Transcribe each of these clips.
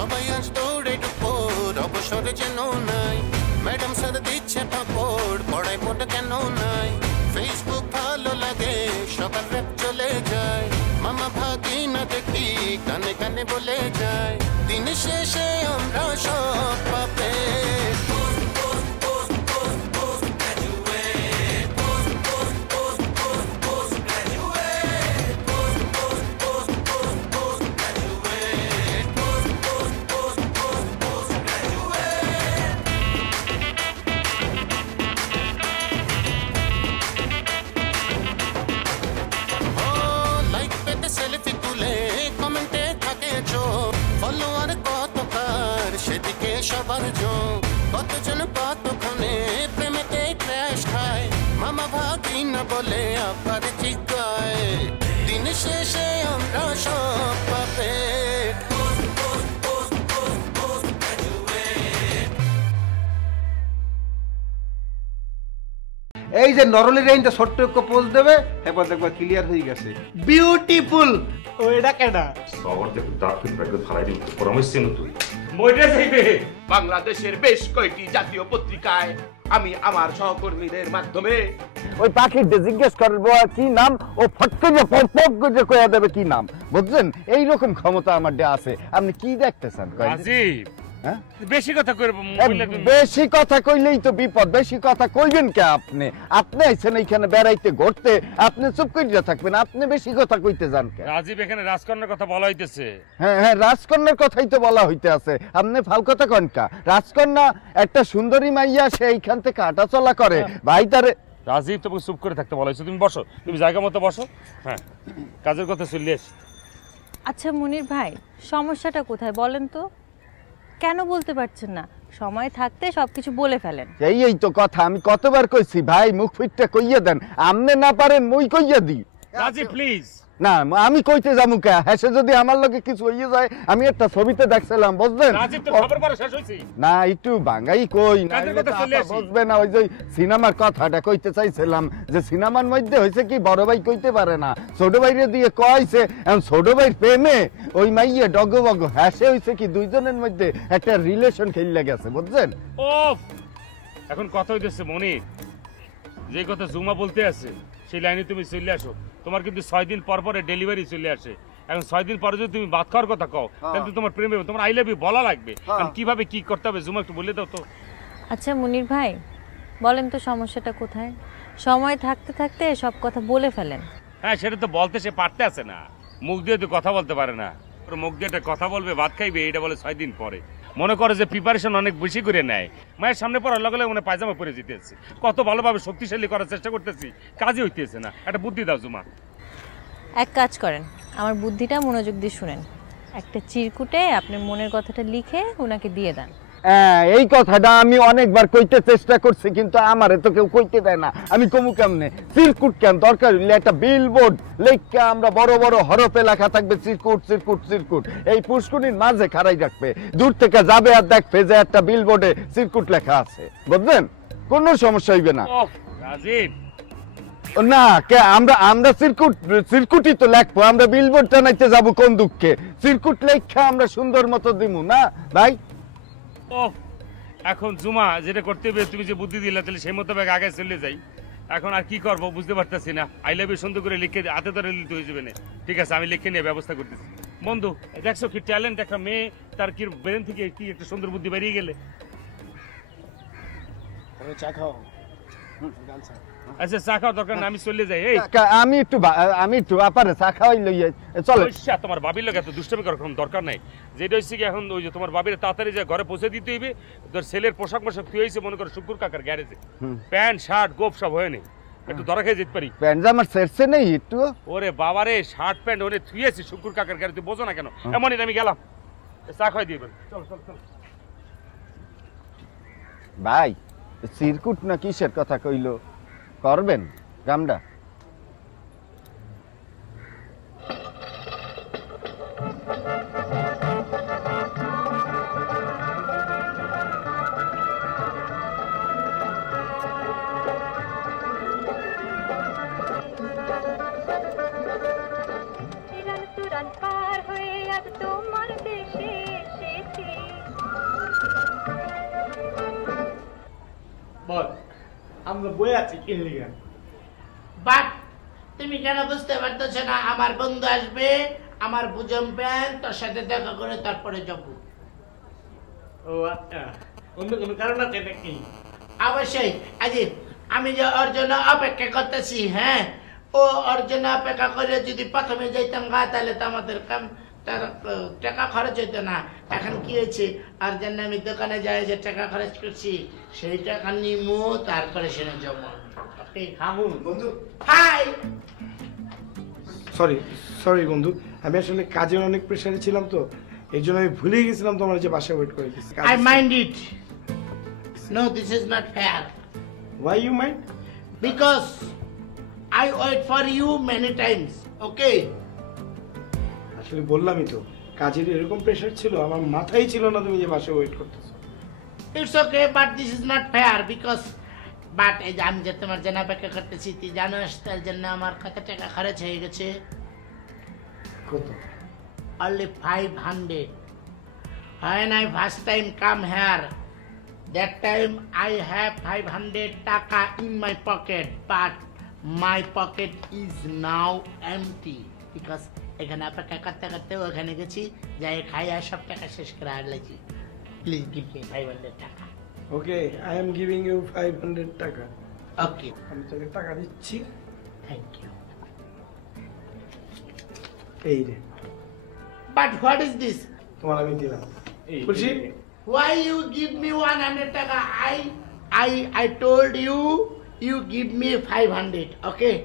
সবাই আজ দৌড়ে ডুপোর অবসরে যেন নাই ম্যাডাম স্যার দিচ্ছে পাপড় পড়ায় মোটা কেন নাই ফেসবুক ভালো লাগে সবার রেপ চলে যায় মামা ভাগি না দেখি কানে কানে বলে যায় দিন শেষে আমরা সব পাবে সবার কতজন কতক্ষণে প্রেমেতে ক্র্যাশ খায় মামা ভাগি না বলে আবার চিকায় দিন শেষে আমরা সব পাবে এই যে নরলি রেঞ্জটা ছোট্ট একটু পোজ দেবে এবার দেখবা ক্লিয়ার হয়ে গেছে বিউটিফুল ওইটা কেডা সবার দেখো দাঁত কিন্তু একদম ফালাই দিই পরামর্শ না তুই মইটা যাইবে বাংলাদেশের বেশ কয়েকটি জাতীয় পত্রিকায় আমি আমার সহকর্মীদের মাধ্যমে ওই পাখিটা জিজ্ঞেস করবো কি নাম ও ফটকে যে পক যে কইয়া দেবে কি নাম বুঝছেন এইরকম ক্ষমতা আমার আছে আপনি কি দেখতেছেন রাজীব বেশি কথা কইব বেশি কথা কইলেই তো বিপদ বেশি কথা কইবেন কে আপনি আপনি আইছেন এইখানে বেড়াইতে ঘুরতে আপনি চুপ কইরা থাকবেন আপনি বেশি কথা কইতে যান কে রাজীব এখানে রাজকন্যার কথা বলা হইতেছে হ্যাঁ হ্যাঁ রাজকন্যার কথাই তো বলা হইতে আছে আপনি ফাল কথা কন কা রাজকন্যা একটা সুন্দরী মাইয়া সে এইখান থেকে হাঁটা চলা করে ভাই তারে রাজীব তোমাকে চুপ করে থাকতে বলা হয়েছে তুমি বসো তুমি জায়গা মতো বসো হ্যাঁ কাজের কথা চলে এস আচ্ছা মুনির ভাই সমস্যাটা কোথায় বলেন তো কেন বলতে পারছেন না সময় থাকতে সবকিছু বলে ফেলেন এই তো কথা আমি কতবার কইছি ভাই মুখ ফুটটা কইয়া দেন আমনে না পারেন মুই কইয়া দি রাজীব প্লিজ না আমি কইতে যামু কে হেসে যদি আমার লগে কিছু হইয়ে যায় আমি একটা ছবিতে দেখছিলাম বুঝলেন রাজীব তো খবর পড়া শেষ হইছে না একটু বাঙ্গাই কই না বুঝবে না ওই যে সিনেমার কথাটা কইতে চাইছিলাম যে সিনেমার মধ্যে হইছে কি বড় ভাই কইতে পারে না ছোট ভাইরে দিয়ে কইছে এখন ছোট ভাইয়ের প্রেমে ওই মাইয়ে ডগবগ হেসে হইছে কি দুইজনের মধ্যে একটা রিলেশন খেললে গেছে বুঝছেন ওফ এখন কথা হইতেছে মনির যে কথা জুমা বলতে আছে সেই লাইনে তুমি চলে আসো তোমার কিন্তু 6 দিন পর পরে ডেলিভারি চলে আসে এখন 6 দিন পরে যদি তুমি বাত খাওয়ার কথা কও তাহলে তো তোমার প্রেমে তোমার আই লাভ ইউ বলা লাগবে কারণ কিভাবে কি করতে হবে জুমা একটু বলে দাও তো আচ্ছা মুনির ভাই বলেন তো সমস্যাটা কোথায় সময় থাকতে থাকতে সব কথা বলে ফেলেন হ্যাঁ সেটা তো বলতে সে পারতে আছে না মুখ দিয়ে তো কথা বলতে পারে না ওর মুখ দিয়ে একটা কথা বলবে ভাত খাইবে এটা বলে 6 দিন পরে মনে করে যে প্রিপারেশন অনেক বেশি করে নেয় মায়ের সামনে পড়ার লগে লগে মানে পায়জামা পরে যেতেছে কত ভালোভাবে শক্তিশালী করার চেষ্টা করতেছি কাজই হইতেছে না একটা বুদ্ধি দাও জুমা এক কাজ করেন আমার বুদ্ধিটা মনোযোগ দিয়ে শুনেন একটা চিরকুটে আপনার মনের কথাটা লিখে ওনাকে দিয়ে দেন এই কথাটা আমি অনেকবার কইতে চেষ্টা করছি কিন্তু আমারে তো কেউ কইতে দেয় না আমি কমু কেমনে চিরকুট কেন দরকার হইলে একটা বিলবোর্ড লেখা আমরা বড় বড় হরফে লেখা থাকবে চিরকুট চিরকুট চিরকুট এই পুষ্কুনির মাঝে খাড়াই রাখবে দূর থেকে যাবে আর দেখবে যে একটা বিলবোর্ডে চিরকুট লেখা আছে বুঝলেন কোনো সমস্যা হইবে না রাজীব না কে আমরা চিরকুটই তো লেখবো আমরা বিলবোর্ডটা নাইতে যাব কোন দুঃখে চিরকুট লেখা আমরা সুন্দর মতো দিমু না ভাই এখন জুমা যেটা করতে হবে তুমি যে বুদ্ধি দিলা তাহলে সেই মোতাবেক আগে চলে যাই এখন আর কি করবো বুঝতে পারতেছি না আই লাভ ইউ সুন্দর করে লিখে হাতে ধরে নিতে হয়ে যাবে না ঠিক আছে আমি লিখে নিয়ে ব্যবস্থা করতেছি বন্ধু দেখছো কি ট্যালেন্ট একটা মেয়ে তার কি ব্রেন থেকে কি একটা সুন্দর বুদ্ধি বেরিয়ে গেলে চা খাও আচ্ছা চা খাওয়া দরকার না আমি চলে যাই এই আমি একটু আপারে চা খাওয়াই লইয়া চলো তোমার বাবির লোক এত দুষ্টামি করার কোনো দরকার নাই যেটা হচ্ছে কি এখন ওই যে তোমার বাবির তাড়াতাড়ি যে ঘরে পৌঁছে দিতে হইবে তোর ছেলের পোশাক তুই হয়েছে মনে করো শুকুর কাকার গ্যারেজে প্যান্ট শার্ট গোপ সব হয়ে নেই একটু ধরা খেয়ে যেতে পারি প্যান্ট জামার সেরছে নেই একটু ওরে বাবারে শার্ট প্যান্ট ওরে থুয়েছি শুকুর কাকার গ্যারেজ তুই বোঝো না কেন এমনই আমি গেলাম চা খাওয়াই দিয়ে চল চল চল ভাই চিরকুট না কিসের কথা কইলো করবেন কামটা বল আমরা বই আছি কিনলি কেন? বাট তুমি কেন বুঝতে পারতেছো না? আমার বন্ধু আসবে, আমার বুঝম প্যান তোর সাথে দেখা করে তারপরে যাব। ও আচ্ছা, অন্য কোনো কারণ আছে নাকি? অবশ্যই আজি আমি যে ওর জন্য অপেক্ষা করতেছি, হ্যাঁ ও ওর জন্য অপেক্ষা করে যদি প্রথমে যাইতাম গা তাহলে তো আমাদের কাম টাকা খরচ হইতো না। এখন কি হয়েছে, আর জন্য আমি দোকানে যাই যে টাকা খরচ করছি, সেই টাকা নিমু তারপরে সেটা জমা। ওকে হামুন বন্ধু। হাই সরি বন্ধু, আমি আসলে কাজের অনেক প্রেসারে ছিলাম তো, এই জন্য আমি ভুলে গেছিলাম তোমার যে বাসায় ওয়েট করে দিচ্ছি। I mind it. No, this is not fair. Why you mind? Because I wait for you many times. Okay? আসলে বললামই তো, কাজের এরকম প্রেসার ছিল, আমার মাথায় ছিল না তুমি যে বাসায় ওয়েট করতেছো। It's okay, but this is not fair because but এই যে আমি যে তোমার জন্য অপেক্ষা করতেছি তুই জানোস তার জন্য আমার কত টাকা খরচ হয়ে গেছে? কত? Only 500. When I first time come here, that time I have 500 taka in my pocket, but my pocket is now empty because এখানে অপেক্ষা করতে করতে ওখানে গেছি, যাই খাইয়া সব টাকা শেষ করে আর লাগছি। Please give me 500 taka. Okay, I am giving you 500 taka. Okay, আমি তোকে টাকা দিচ্ছি। Thank you. এই রে, বাট হোয়াট ইজ দিস? তোমার আমি দিলাম। খুশি? Why you give me 100 taka? I told you you give me 500. Okay?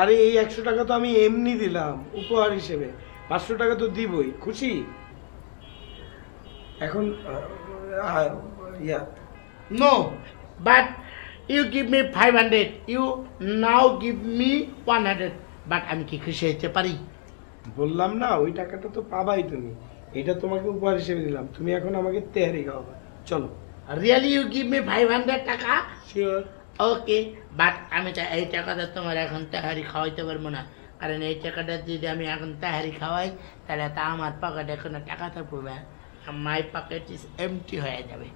আরে এই 100 টাকা তো আমি এমনি দিলাম উপহার হিসেবে, 500 টাকা তো দিবই। খুশি? এখন ইয়া No, but you give me 500. You now give me 100. But আমি কি খুশি হতে পারি? বললাম না, ওই টাকাটা তো পাবাই তুমি, এটা তোমাকে উপহার হিসেবে দিলাম, তুমি এখন আমাকে তেহারি খাওয়াবা। চলো। Really you give me 500 টাকা? শিওর? ওকে, বাট আমি এই টাকাটা তোমার এখন তাহারি খাওয়াইতে পারবো না, কারণ এই টাকাটা যদি আমি এখন তাহারি খাওয়াই তাহলে তা আমার পকেটে কোনো টাকা থাকবে না, মাই পকেট ইজ এমটি হয়ে যাবে।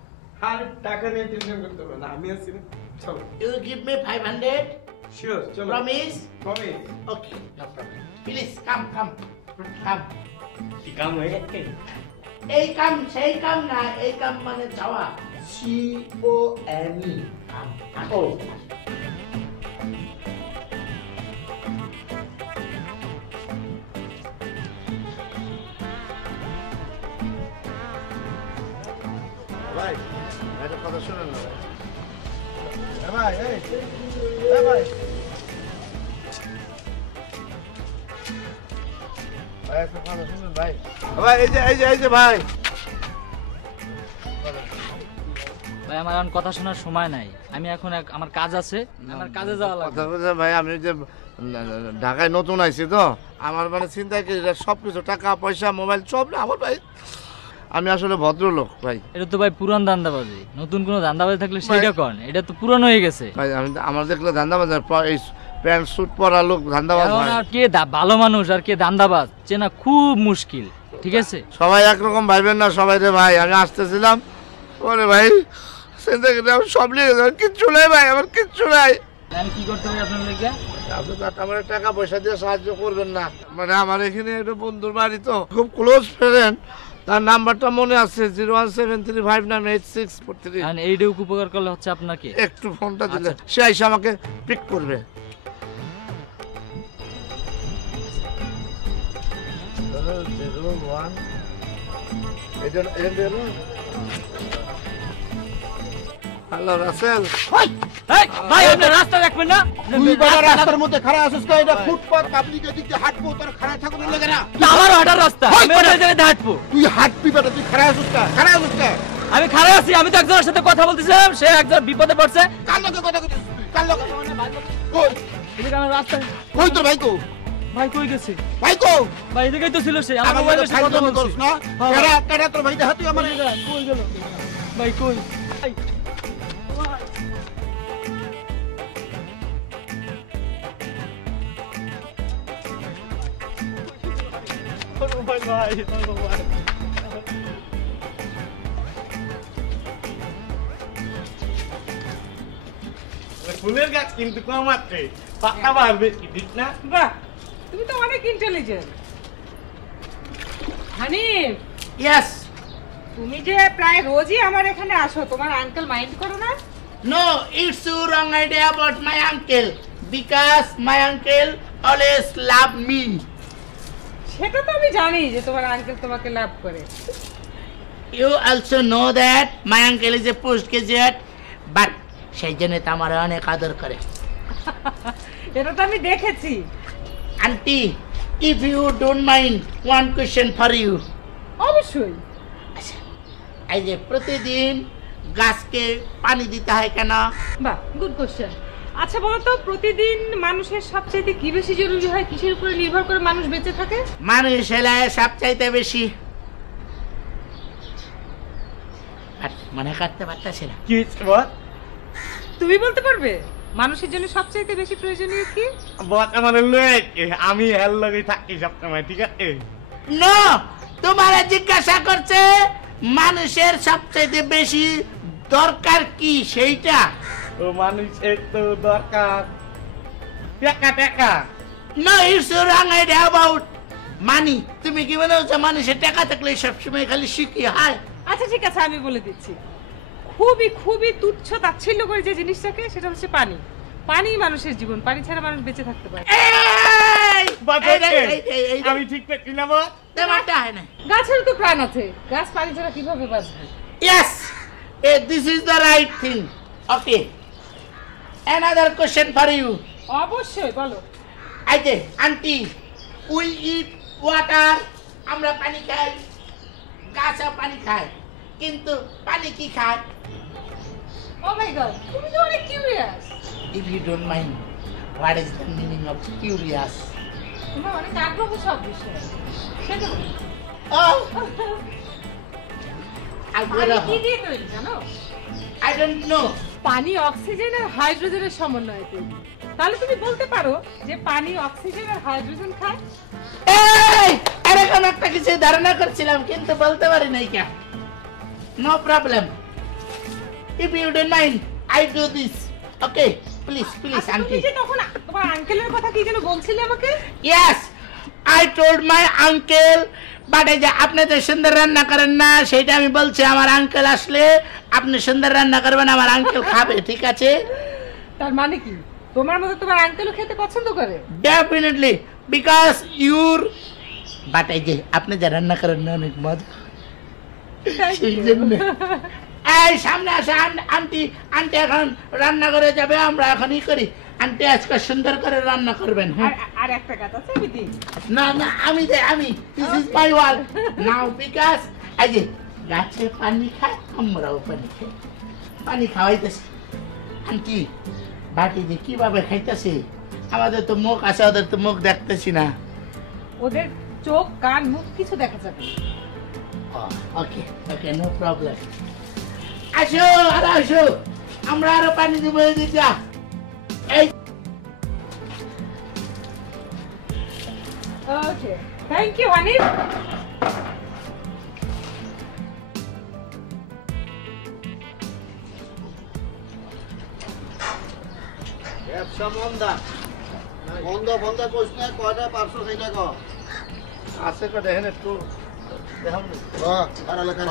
আর টাকা নিয়ে টেনশন করতে হবে না, আমি আছি না। চলো। You give me 500? শিওর? চলো। Promise? Promise. Okay, no problem. Please come come come. কি কাম হয়ে গেছে? এই কাম সেই কাম না, এই কাম মানে যাওয়া, COME কাম। ও ভাই, একটা কথা শুনেন না ভাই। ভাই, ভাই একটা কথা শুনুন ভাই। ভাই এই যে ভাই আমার এখন কথা শোনার সময় নাই, আমি এখন আমার কাজ আছে, আমার কাজে যাওয়া লাগবে। ভাই আমি যে ঢাকায় নতুন আইছি তো, আমার মানে চিন্তা কি সবকিছু টাকা পয়সা মোবাইল সব না আমার ভাই, আমি আসলে ভদ্রলোক ভাই। এটা তো ভাই পুরান ধান্দাবাজি, নতুন কোনো ধান্দাবাজি থাকলে সেটা কন, এটা তো পুরানো হয়ে গেছে ভাই। আমি আমার দেখলে ধান্দাবাজ, এই প্যান্ট স্যুট পরা লোক ধান্দাবাজ। এখন আর কে ভালো মানুষ আর কে ধান্দাবাজ চেনা খুব মুশকিল, ঠিক আছে? সবাই একরকম ভাইবেন না সবাই রে ভাই। আমি আসতেছিলাম, ওরে ভাই চিন্তা করে আমি সব নিয়ে গেলাম, কিচ্ছু নাই ভাই, আমার কিচ্ছু নাই। আমি কি করতে হবে আপনার লেগে? আপনি তো আমার টাকা পয়সা দিয়ে সাহায্য করবেন না, মানে আমার এখানে একটা বন্ধুর বাড়ি তো, খুব ক্লোজ ফ্রেন্ড, তার নাম্বারটা মনে আছে 017359864 এইটাও উপকার করলে হচ্ছে আপনাকে একটু ফোনটা দিলে সে এসে আমাকে পিক করবে। হ্যালো রাসেল। ভাই আপনি রাস্তা দেখবেন না? তুই বড় রাস্তার মধ্যে খাড়া আছিস তো, এটা ফুটপাত, পাবলিকের দিক দিয়ে হাঁটবো, তোর খাড়া থাকুন লাগে না? আমার হাঁটার রাস্তা, আমি ওই জায়গায় হাঁটবো। তুই হাঁটবি বেটা, তুই খাড়া আছিস কা? খাড়া আছিস কা? আমি খারাপ আছি, আমি তো একজনের সাথে কথা বলতেছিলাম, সে একজন বিপদে পড়ছে। কার লগে কথা কইছিস তুই? কার লগে? কই? এদিকে আমার রাস্তায় কই তোর ভাই কো? ভাই কই গেছে? ভাই কো? ভাই এদিকেই তো ছিল সে, আমার মোবাইলে সে কথা বলছিস না? কেডা তোর ভাই দেখা তুই আমার কই গেল? ভাই কই? ভাই ফুলের গাছ কিন্তু কম আছে, পাতা বাড়বে কি, ঠিক না? বাহ, তুমি তো অনেক ইন্টেলিজেন্ট। হানিফ, ইয়েস। তুমি যে প্রায় রোজই আমার এখানে আসো, তোমার আঙ্কেল মাইন্ড করো না? No, it's a wrong idea about my uncle because my uncle always love me. সেটা তো আমি জানি যে তোমার আঙ্কেল তোমাকে লাভ করে। You also know that my uncle is a post graduate, but সেই জন্য তো আমার অনেক আদর করে। এটা তো আমি দেখেছি। Aunty, if you don't mind, one question for you. অবশ্যই। এই যে প্রতিদিন গাছকে পানি দিতে হয় কেন? বাহ, গুড কোশ্চেন। আচ্ছা বলো তো, প্রতিদিন মানুষের সবচেয়ে কি বেশি জরুরি হয়? কিসের উপরে নির্ভর করে মানুষ বেঁচে থাকে? মানুষ হলে সবচাইতে বেশি মনে করতে পারতেছি না। কি বল? তুমি বলতে পারবে মানুষের জন্য সবচাইতে বেশি প্রয়োজনীয় কি? বল আমার লয়ে, আমি হেল লাগি থাকি সবসময়, ঠিক আছে? নো, তোমারে জিজ্ঞাসা করছে মানুষের সবচাইতে বেশি দরকার কি সেইটা। ও মানুষের তো দরকার টাকা, টাকা। No, it's a wrong idea about money. তুমি কি মনে হচ্ছে মানুষের টাকা থাকলে সবসময় খালি শিখি হয়? আচ্ছা ঠিক আছে, আমি বলে দিচ্ছি। খুবই খুবই তুচ্ছ তাচ্ছিল্য করে যে জিনিসটাকে, সেটা হচ্ছে পানি। পানি মানুষের জীবন, পানি ছাড়া মানুষ বেঁচে থাকতে পারে। আমি ঠিক পেছি না বল? তেমাটা হয় না। গাছের তো প্রাণ আছে, গাছ পানি ছাড়া কিভাবে বাঁচবে? Yes, this is the right thing. Okay. Another question for you. অবশ্যই, বলো। এই যে আন্টি, we eat water, আমরা পানি খাই, গাছও পানি খায়, কিন্তু পানি কি খায়? ও মাই গড, তুমি তো অনেক curious. If you don't mind, what is the meaning of curious? তোমার অনেক আগ্রহ সব বিষয়ে, সেটা বলো। Oh, পানি কি দিয়ে তৈরি জানো? I don't know. পানি অক্সিজেন আর হাইড্রোজেনের সমন্বয়ে তৈরি। তাহলে তুমি বলতে পারো যে পানি অক্সিজেন আর হাইড্রোজেন খায়। এই, এরকম একটা কিছু ধারণা করছিলাম কিন্তু বলতে পারি নাই কেন। No problem. If you don't mind, I do this. Okay, please, please, তুমি auntie. যে তখন তোমার আঙ্কেলের কথা কি যেন বলছিলে আমাকে? Yes, I told my uncle, but এই যে আপনি তো সুন্দর রান্না করেন না, সেটা আমি বলছি আমার আঙ্কেল আসলে আপনি সুন্দর রান্না করবেন, আমার আঙ্কেল খাবে, ঠিক আছে? তার মানে কি তোমার মতো তোমার আঙ্কেলও খেতে পছন্দ করে? Definitely, because your, but এই যে আপনি যে রান্না করেন না অনেক মজা, সেই জন্য। এই সামনে আসে আন্টি, আন্টি এখন রান্না করে যাবে, আমরা এখনই করি। আন্টি আজকে সুন্দর করে রান্না করবেন। হ্যাঁ, আর একটা কাজ আছে, আমি দিই। না না, আমি this is my work now, because এই যে গাছে পানি খায়, আমরাও পানি খাই, পানি খাওয়াইতেছি। আন্টি বাটি যে কিভাবে খাইতেছে, আমাদের তো মুখ আছে, ওদের তো মুখ দেখতেছি না। ওদের চোখ, কান, মুখ কিছু দেখা যাবে। ওকে ওকে, নো প্রবলেম। আসো আর আসো, আমরা আরো পানি দেবো এদিকে। এই ওকে, থ্যাংক ইউ হানিফ। ব্যবসা মন্দা বন্ধ বন্ধ কোশ না, কয়টা পারছো সেইটা কো আছে কো দেখেন একটু দেখুন। কারা লেখা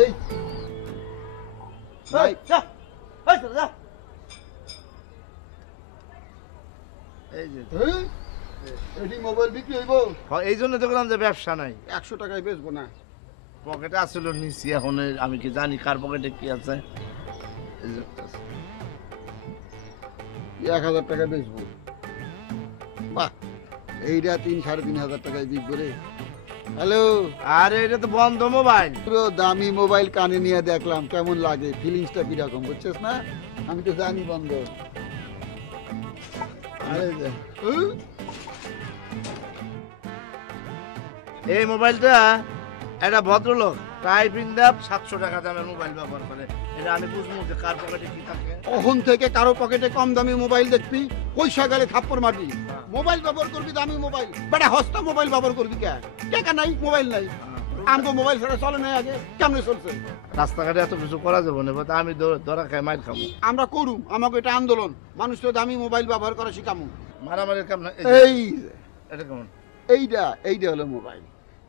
এই ভাই যা, এই যা, এই যে এডি মোবাইল বিক্রি হইব। এই জন্য তো বললাম যে ব্যবসা নাই, 100 টাকায় বেচবো না। পকেটে আসলে নিছি, এখন আমি কি জানি কার পকেটে কি আছে। 1000 টাকা বেচবো। বাহ, এইটা 3-3.5 টাকায় বিকবো রে। হ্যালো, আরে এটা তো বন্ধ মোবাইল, পুরো দামি মোবাইল কানে নিয়ে দেখলাম কেমন লাগে, ফিলিংসটা কিরকম বুঝছিস না? আমি তো জানি বন্ধ। এই মোবাইলটা একটা ভদ্রলোক টাইপিং দাম 700 টাকা দামের মোবাইল ব্যবহার করে, এটা আমি বুঝবো যে কার পকেটে কি থাকে। ওখান থেকে কারো পকেটে কম দামি মোবাইল দেখবি, পয়সা গেলে থাপ্পড় মারবি। মোবাইল ব্যবহার করবি দামি মোবাইল, বেটা হস্তা মোবাইল ব্যবহার করবি কে? টাকা নাই, মোবাইল নাই, আমগো মোবাইল ছাড়া চলে না আগে কেমনে চলছে রাস্তাঘাটে এত কিছু করা যাবে না তা আমি ধরা খাই মাইর খাবো আমরা করুম আমাকে এটা আন্দোলন মানুষ তো দামি মোবাইল ব্যবহার করা শিখামু মারামারির কাম না এই এটা কেমন এইটা হলো মোবাইল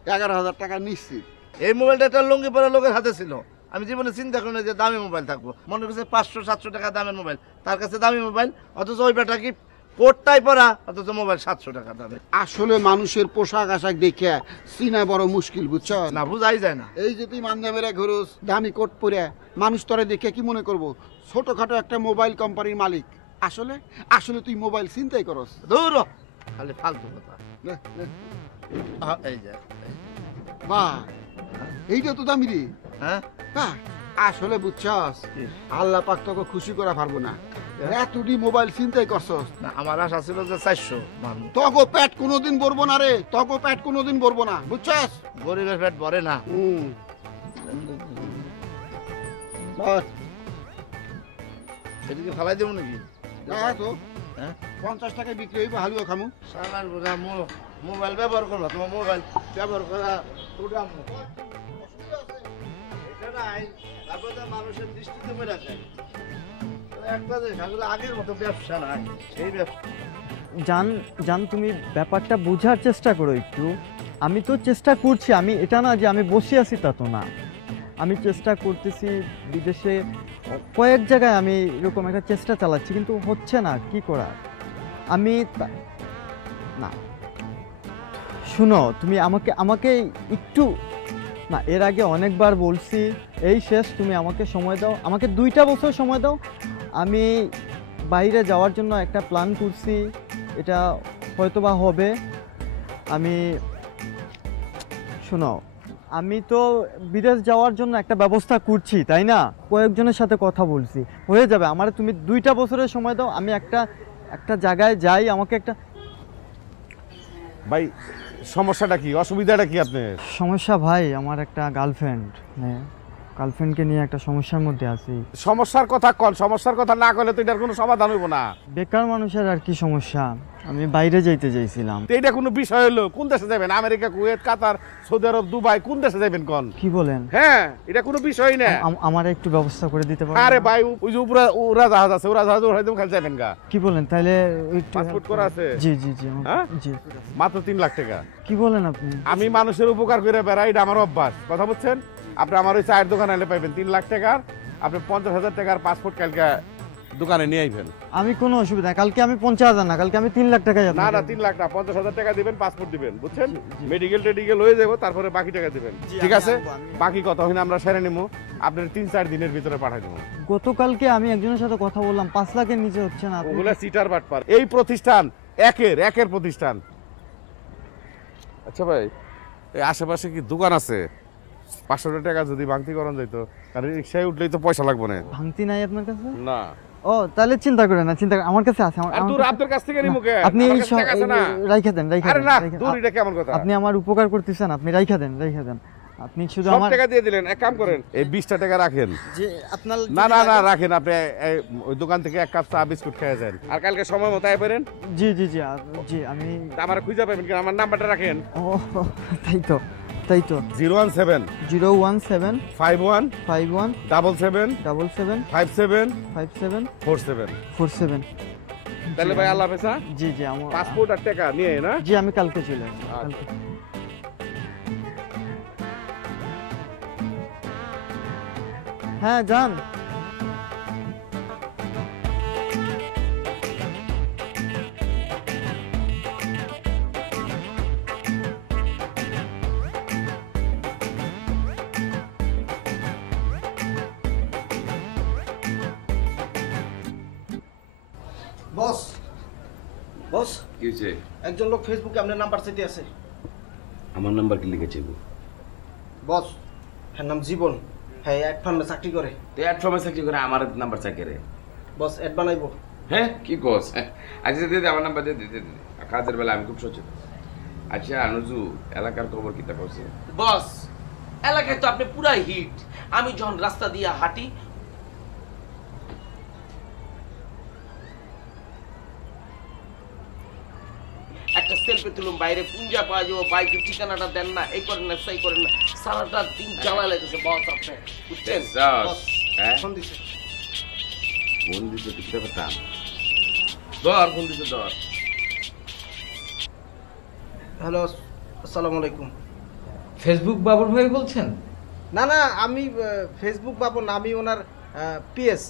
11,000 টাকা নিশ্চিত এই মোবাইলটা একটা লুঙ্গি পরা লোকের হাতে ছিল আমি জীবনে চিন্তা করি না যে দামি মোবাইল থাকবো মনে করছে 500-700 টাকা দামের মোবাইল তার কাছে দামি মোবাইল অথচ ওই বেটা কি কোটটাই পরা অথচ মোবাইল 700 টাকা দামে আসলে মানুষের পোশাক আশাক দেখে চিনা বড় মুশকিল বুঝছো না বুঝাই যায় না এই যে তুই মানজামেরা ঘুরোস দামি কোট পরে মানুষ তোরে দেখে কি মনে করবো ছোটখাটো একটা মোবাইল কোম্পানির মালিক আসলে তুই মোবাইল চিন্তাই করস দূর খালি ফালতু কথা এই যে বাহ এইটা তো দামি রে হ্যাঁ আসলে বুঝছস আল্লাহ পাক তোকে খুশি করা পারবো না এতটি মোবাইল চিন্তাই করছস না আমার আশা ছিল যে 400 মারবো তোকে পেট কোনোদিন ভরবো না রে তোকে পেট কোনোদিন ভরবো না বুঝছস গরিবের পেট ভরে না এদিকে ফালাই দেবো নাকি তো 50 টাকায় বিক্রি হইব হালুয়া খামু সালার বুড়া মোবাইল ব্যবহার করবো তোমার মোবাইল ব্যবহার করা উঠাম এটা নাই তারপরে মানুষের দৃষ্টিতে বেড়া যায় একটা যে আসলে আগের মতো ব্যবসা নাই সেই ব্যবসা জান তুমি ব্যাপারটা বোঝার চেষ্টা করো একটু আমি তো চেষ্টা করছি আমি এটা না যে আমি বসে আছি তা তো না আমি চেষ্টা করতেছি বিদেশে কয়েক জায়গায় আমি এরকম একটা চেষ্টা চালাচ্ছি কিন্তু হচ্ছে না কি করার আমি না শুনো তুমি আমাকে একটু না এর আগে অনেকবার বলছি এই শেষ তুমি আমাকে সময় দাও আমাকে 2টা বছর সময় দাও আমি বাইরে যাওয়ার জন্য একটা প্ল্যান করছি এটা হয়তোবা হবে আমি শোনো আমি তো বিদেশ যাওয়ার জন্য একটা ব্যবস্থা করছি তাই না কয়েকজনের সাথে কথা বলছি হয়ে যাবে আমার তুমি 2টা বছরের সময় দাও আমি একটা জায়গায় যাই আমাকে একটা ভাই সমস্যাটা কি অসুবিধাটা কি আপনার সমস্যা ভাই আমার একটা গার্লফ্রেন্ডকে নিয়ে একটা সমস্যার মধ্যে আছি সমস্যার কথা কল সমস্যার কথা না করলে তো এটার কোনো সমাধান হইব না বেকার মানুষের আর কি সমস্যা আমি বাইরে যাইতে চাইছিলাম তো এটা কোনো বিষয় হলো কোন দেশে যাবেন আমেরিকা কুয়েত কাতার সৌদি আরব দুবাই কোন দেশে যাবেন কোন কি বলেন হ্যাঁ এটা কোনো বিষয় না আমার একটু ব্যবস্থা করে দিতে পারেন আরে ভাই ওই যে উপরে উড়াজাহাজ আছে উড়াজাহাজ উড়াইতে খালি যাবেন গা কি বলেন তাহলে পাসপোর্ট করা আছে জি হ্যাঁ জি মাত্র 3 লাখ টাকা কি বলেন আপনি আমি মানুষের উপকার করে বেড়াই এটা আমার অভ্যাস কথা বুঝছেন আপনি আমার ওই চায়ের দোকানে এলে পাইবেন 3 লাখ টাকার আপনি 50,000 টাকার পাসপোর্ট কালকে দোকানে নিয়ে আইবেন আমি কোনো অসুবিধা কালকে আমি 50,000 না কালকে আমি 3 লাখ টাকা যাব না 3 লাখ না 50,000 টাকা দিবেন পাসপোর্ট দিবেন বুঝছেন মেডিকেল হয়ে যাবো তারপরে বাকি টাকা দিবেন ঠিক আছে বাকি কথা হইনা আমরা সেরে নেবো আপনার 3-4 দিনের ভিতরে পাঠাই দেবো গতকালকে আমি একজনের সাথে কথা বললাম 5 লাখের নিচে হচ্ছে না ওগুলা সিটার বাটপার এই প্রতিষ্ঠান একের প্রতিষ্ঠান আচ্ছা ভাই এই আশেপাশে কি দোকান আছে 500 টাকা যদি ভাঙতি করান যাইতো কারণ রিক্সায় উঠলেই তো পয়সা লাগবে না ভাঙতি নাই আপনার কাছে না ও তাহলে চিন্তা করেন না আমার কাছে আছে আপনার কাছ থেকে নিমু কে আপনি রাইখা দেন আরে না দূর এটা কেমন কথা আপনি আমার উপকার করতেছেন আপনি রাইখা দেন আপনি শুধু সব আমার টাকা দিয়ে দিলেন এক কাম করেন এই 20টা টাকা রাখেন যে আপনার না রাখেন আপনি ওই দোকান থেকে এক কাপ চা বিস্কুট খেয়ে যান আর কালকে সময় মতো আইবেন জি আমি আমার খুঁজে পাবেন কি আমার নাম্বারটা রাখেন ও তাই তো 017 51 77 47 তাহলে ভাই আল্লাহ হাফেজ জি আমার পাসপোর্ট আর টাকা নিয়ে না জি আমি কালকে চলে আসবো হ্যাঁ যান বস কি হয়েছে একজন লোক ফেসবুকে আপনার নাম্বার চাইতে আছে আমার নাম্বার কি লিখেছে বস হ্যাঁ নাম জীবন হ্যাঁ অ্যাড ফার্মে চাকরি করে তো অ্যাড ফার্মে চাকরি করে আমার নাম্বার চাই রে বস অ্যাড বানাইবো হ্যাঁ কি কোস আচ্ছা দে আমার নাম্বার দে কাজের বেলা আমি খুব সচেতন আচ্ছা নজু এলাকার খবর কি তা করছে বস এলাকায় তো আপনি পুরা হিট আমি যখন রাস্তা দিয়ে হাঁটি একটা সেলফি তুলুম বাইরে পুঞ্জা পাওয়া যাবো বাইকের ঠিকানাটা দেন না এই করেন না সেই করেন না সারাটা দিন জ্বালা লাগতেছে বস আপনি বুঝছেন ফোন দিছে টিকিট করতাম ধর ফোন দিছে ধর হ্যালো আসসালামু আলাইকুম ফেসবুক বাবুর ভাই বলছেন? না না আমি ফেসবুক বাবু না, আমি ওনার পিএস,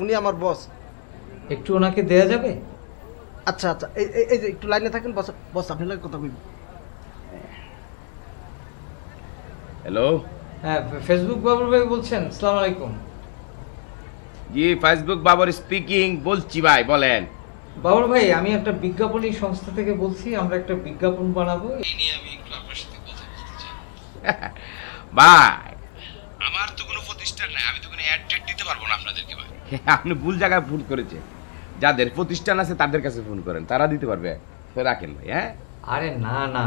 উনি আমার বস। একটু ওনাকে দেয়া যাবে? আচ্ছা আচ্ছা এই যে একটু লাইনে থাকেন বস, বস আপনি লাগে কথা বলবেন। হ্যালো হ্যাঁ ফেসবুক বাবুর ভাই বলছেন? আসসালামু আলাইকুম। জি ফেসবুক বাবর স্পিকিং বলছি ভাই, বলেন। বাবুর ভাই আমি একটা বিজ্ঞাপনী সংস্থা থেকে বলছি, আমরা একটা বিজ্ঞাপন বানাবো, এই নিয়ে আমি একটু আপনার সাথে কথা বলতে চাই। ভাই আমার তো কোনো প্রতিষ্ঠান নাই, আমি তো কোনো অ্যাড দিতে পারবো না আপনাদেরকে ভাই। আপনি ভুল জায়গায় ফোন করেছেন, যাদের প্রতিষ্ঠান আছে তাদের কাছে ফোন করেন, তারা দিতে পারবে। রাখেন ভাই। হ্যাঁ আরে না না,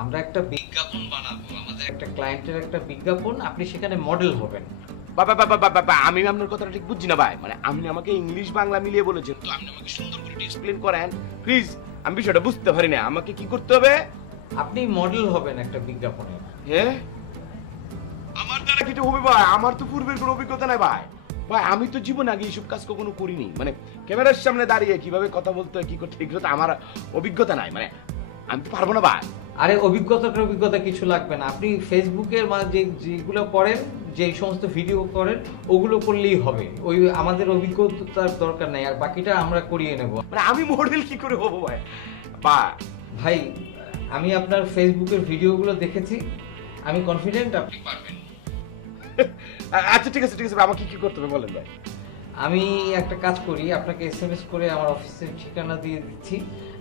আমরা একটা বিজ্ঞাপন বানাবো, আমাদের একটা ক্লায়েন্টের একটা বিজ্ঞাপন, আপনি সেখানে মডেল হবেন। বাবা বাবা বাবা আমি আপনার কথাটা ঠিক বুঝছি না ভাই, মানে আপনি আমাকে ইংলিশ বাংলা মিলিয়ে বলেছেন, তো আপনি আমাকে সুন্দর করে এক্সপ্লেন করেন প্লিজ, আমি বিষয়টা বুঝতে পারি না। আমাকে কি করতে হবে? আপনি মডেল হবেন একটা বিজ্ঞাপনে। হ্যাঁ আমার দ্বারা কি হবে ভাই? আমার তো পূর্বের কোনো অভিজ্ঞতা নাই ভাই। ভাই আমি তো জীবন আগে এইসব কাজ কখনো করিনি, মানে ক্যামেরার সামনে দাঁড়িয়ে কিভাবে কথা বলতে হয় কি করতে এগুলো তো আমার অভিজ্ঞতা নাই, মানে আমি তো পারবো না ভাই। আরে অভিজ্ঞতা কিছু লাগবে না, আপনি ফেসবুকের যেগুলো করেন, যে সমস্ত ভিডিও করেন ওগুলো করলেই হবে, ওই আমাদের অভিজ্ঞতার দরকার নাই, আর বাকিটা আমরা করিয়ে নেব। মানে আমি মডেল কি করে হবো ভাই? ভাই আমি আপনার ফেসবুকের ভিডিওগুলো দেখেছি, আমি কনফিডেন্ট আপনি পারবেন। আচ্ছা ঠিক আছে ঠিক আছে, আমাকে কি করতে হবে বলেন ভাই। আমি একটা কাজ করি, আপনাকে এসএমএস করে আমার অফিসের ঠিকানা দিয়ে দিচ্ছি,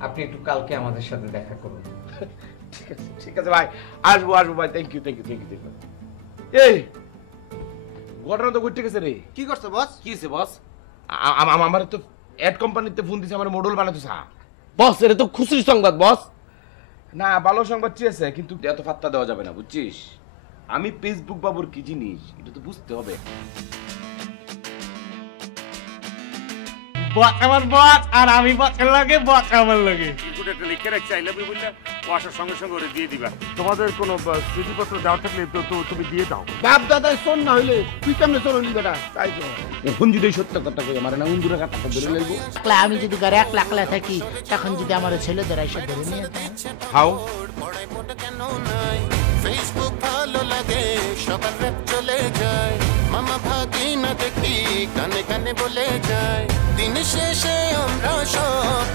আপনি একটু কালকে আমাদের সাথে দেখা করুন। ঠিক আছে ভাই, আসবো ভাই। Thank you. এই ঘটনা তো ঘটে গেছে রে। কি করছে বস? কি হয়েছে বস? আমার তো অ্যাড কোম্পানিতে ফোন দিছে, আমার মডেল বানাতো সা। বস এটা তো খুশির সংবাদ বস। না ভালো সংবাদ চেয়েছে, কিন্তু এত ফাত্তা দেওয়া যাবে না বুঝছিস। আমি ফেসবুক বাবুর কি জিনিস এটা তো বুঝতে হবে। আমার বস আর আমি বসের লাগে, বস আমার লাগে। ইনপুট একটা লিখে রাখছি, আই লাভ ইউ বললে ওয়াসার সঙ্গে সঙ্গে ওরে দিয়ে দিবা। তোমাদের কোনো চিঠিপত্র দেওয়া থাকলে তো তুমি দিয়ে দাও। বাপ দাদাই শোন না হইলে তুই কেমনে চললি বেটা? তাই তো এখন যদি সত্য কথা কই আমার না উন্দুরা কাটা ধরে লইবো। আমি যদি ঘরে একলা একলা থাকি তখন যদি আমার ছেলেদের এসে ধরে নিয়ে যায়। হাও ফেসবুক ভালো লাগে সবার র‍্যাপ চলে যায়, মামা ভাগি না দেখি কানে কানে বলে যায়, দিন শেষে আমরা সব